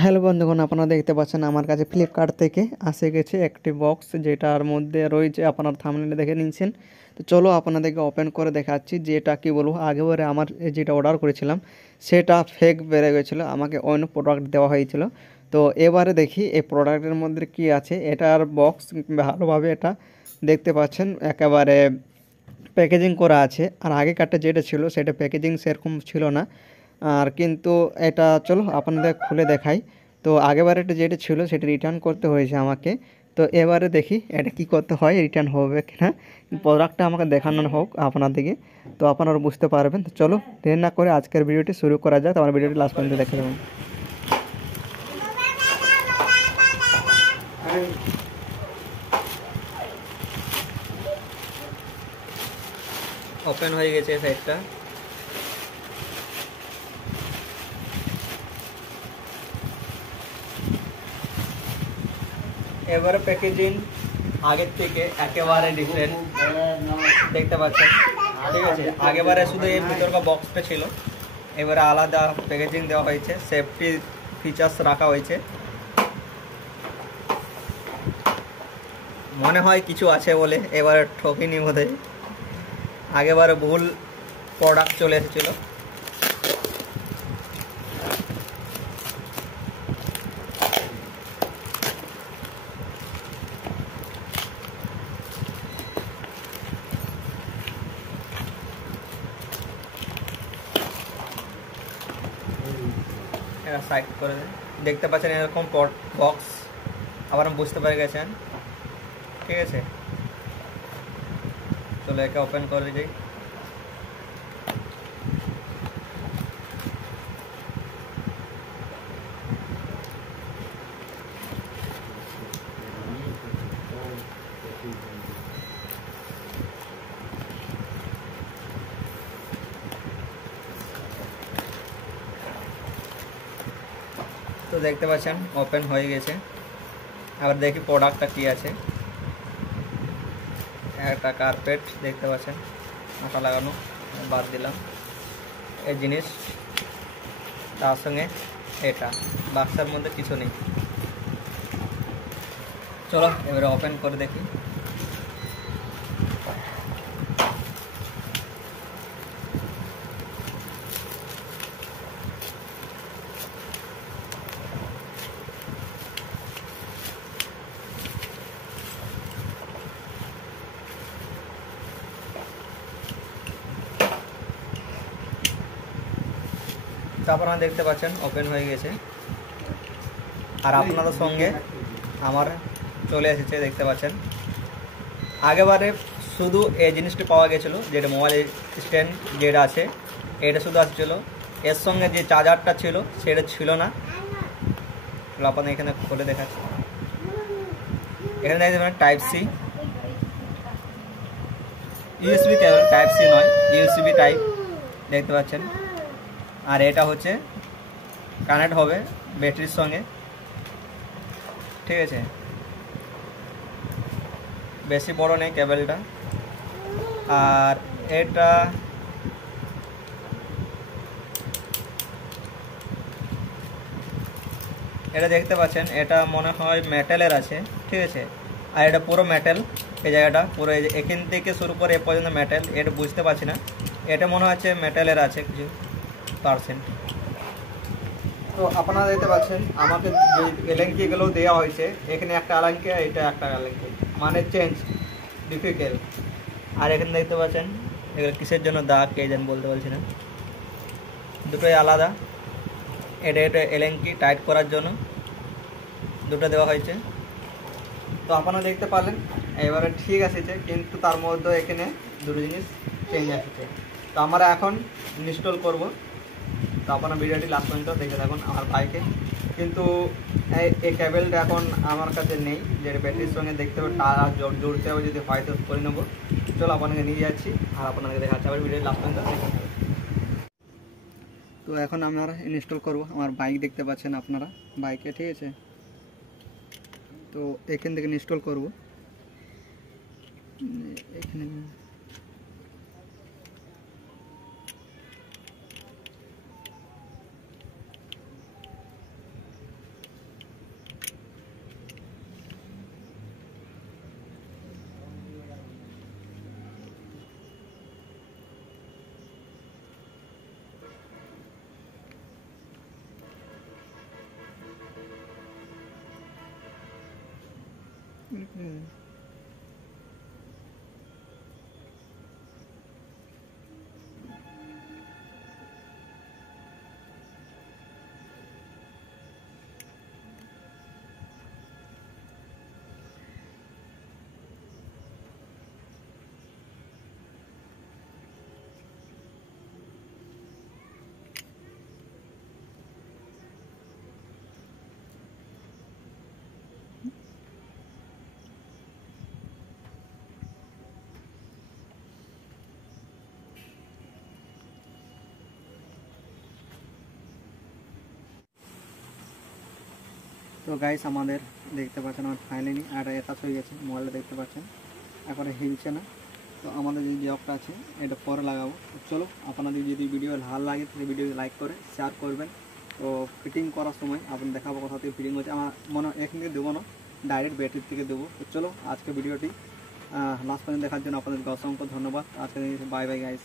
Hello বন্ধুগণ, আপনারা দেখতে পাচ্ছেন আমার কাছে ফ্লিপকার্ট থেকে আসে গেছে একটি বক্স, যেটার মধ্যে রয়েছে আপনার থাম্বনেলে দেখে নিচ্ছেন। তো চলো আপনাদেরকে ওপেন করে দেখাচ্ছি যে এটা কী বলবো। আগেবারে আমার যেটা অর্ডার করেছিলাম সেটা ফেক বেড়ে গেছিলো, আমাকে অন্য প্রোডাক্ট দেওয়া হয়েছিল। তো এবারে দেখি এই প্রোডাক্টের মধ্যে কি আছে। এটার বক্স ভালোভাবে এটা দেখতে পাচ্ছেন, একেবারে প্যাকেজিং করা আছে। আর আগেকারটা যেটা ছিল সেটা প্যাকেজিং সেরকম ছিল না। আর কিন্তু এটা চলো আপনাদের খুলে দেখাই। তো আগেবারেটা যেটা ছিল সেটা রিটার্ন করতে হয়েছে আমাকে। তো এবারে দেখি এটা কি করতে হয়, রিটার্ন হবে কিনা। প্রোডাক্টটা আমাকে দেখানো হোক আপনাদেরকে, তো আপনারা বুঝতে পারবেন। তো চলো দেরি না করে আজকের ভিডিওটি শুরু করা যাক। আমার ভিডিওটি লাস্ট পর্যন্ত দেখে দেবেন। ওপেন হয়ে গেছে সাইটটা। এবারে প্যাকেজিং আগের থেকে একেবারে ডিফারেন্ট দেখতে পাচ্ছেন, ঠিক আছে। আগেবারে শুধু এই ভিতরকার বক্সটা ছিল, এবারে আলাদা প্যাকেজিং দেওয়া হয়েছে, সেফটি ফিচার্স রাখা হয়েছে। মনে হয় কিছু আছে বলে এবারে ঠকিনি বোধহয়, আগেবারে ভুল প্রোডাক্ট চলে এসেছিলো। এটা সাইড করে দেখতে পাচ্ছেন এরকম বক্স, আবার বুঝতে পেরে গেছেন, ঠিক আছে। চলো একে ওপেন করে যাই। তো দেখতে পাচ্ছেন ওপেন হয়ে গেছে। আবার দেখি প্রোডাক্টটা কি আছে। একটা কার্পেট দেখতে পাচ্ছেন, আঠা লাগানো, বাদ দিলাম এই জিনিস। তার সঙ্গে এটা বাক্সের মধ্যে কিছু নেই। চলো এবারে ওপেন করে দেখি। তো আপনারা দেখতে পাচ্ছেন ওপেন হয়ে গেছে, আর আপনাদের সঙ্গে আমার চলে এসেছে দেখতে পাচ্ছেন। আগেবারে শুধু এই জিনিসটি পাওয়া গেছিলো, যেটা মোবাইল স্ট্যান্ড যেটা আছে এটা শুধু আসছিলো, এর সঙ্গে যে চার্জারটা ছিল সেটা ছিল না। আপনাদের এখানে খুলে দেখাচ্ছি। এখানে দেখতে পাবেন type C, USB cable, type C নয়, ইউএসবি টাইপ দেখতে পাচ্ছেন। আর এটা হচ্ছে কানেক্ট হবে ব্যাটারির সঙ্গে, ঠিক আছে। বেশি বড় নেই কেবলটা। আর এটা দেখতে পাচ্ছেন, এটা মনে হয় মেটালের আছে, ঠিক আছে। আর এটা পুরো মেটাল, এই জায়গাটা পুরো এখান থেকে শুরু করে এ পর্যন্ত মেটাল। এটা বুঝতে পারছি না, এটা মনে হচ্ছে মেটালের আছে কিছু পার্সেন্ট। তো আপনারা দেখতে পাচ্ছেন আমাকে যে এলেঙ্কিগুলো দেওয়া হয়েছে, এখানে একটা আলাঙ্কি, এটা একটা আলাঙ্কি, মানে চেঞ্জ ডিফিকাল্ট। আর এখানে দেখতে পাচ্ছেন এগুলো কিসের জন্য দাগ কে যেন বলতে পারছি না, দুটোই আলাদা। এটা এলেঙ্কি টাইট করার জন্য দুটো দেওয়া হয়েছে। তো আপনারা দেখতে পারলেন এবারে ঠিক আসছে, কিন্তু তার মধ্যে এখানে দুটো জিনিস চেঞ্জ আসছে। তো আমরা এখন ইনস্টল করব। তো আপনারা ভিডিওটি লাস্ট পর্যন্ত দেখে থাকুন আমার বাইকে। কিন্তু এই কেবলটা এখন আমার কাছে নেই, যে ব্যাটারির সঙ্গে দেখতে হবে, জুড়তে হবে, যদি হয় তো করে নেবো। চলো আপনাকে নিয়ে যাচ্ছি আর আপনাকে দেখাচ্ছি, আবার ভিডিওটি লাস্ট পর্যন্ত দেখে নেবেন। তো এখন আমরা ইনস্টল করব আমার বাইক, দেখতে পাচ্ছেন আপনারা বাইকে, ঠিক আছে। তো এখান থেকে ইনস্টল করব। এখানে তো গাইস আমাদের দেখতে পাচ্ছেন আমার ফাইনালি আর অ্যাটাচ হয়ে গেছে, মোবাইলটা দেখতে পাচ্ছেন এখন হিলছে না। তো আমাদের যে জবটা আছে এটা পরে লাগাবো। তো চলো, আপনাদের যদি ভিডিও ভালো লাগে তাহলে ভিডিও লাইক করে শেয়ার করবেন। তো ফিটিং করার সময় আপনি দেখাবো কোথা থেকে ফিটিং হচ্ছে। আমার মনে হয় এখান থেকে দেবো না, ডাইরেক্ট ব্যাটারি থেকে দেবো। তো চলো, আজকে ভিডিওটি লাস্ট পর্যন্ত দেখার জন্য আপনাদেরকে অসংখ্য ধন্যবাদ। আজকে বাই বাই গাইস।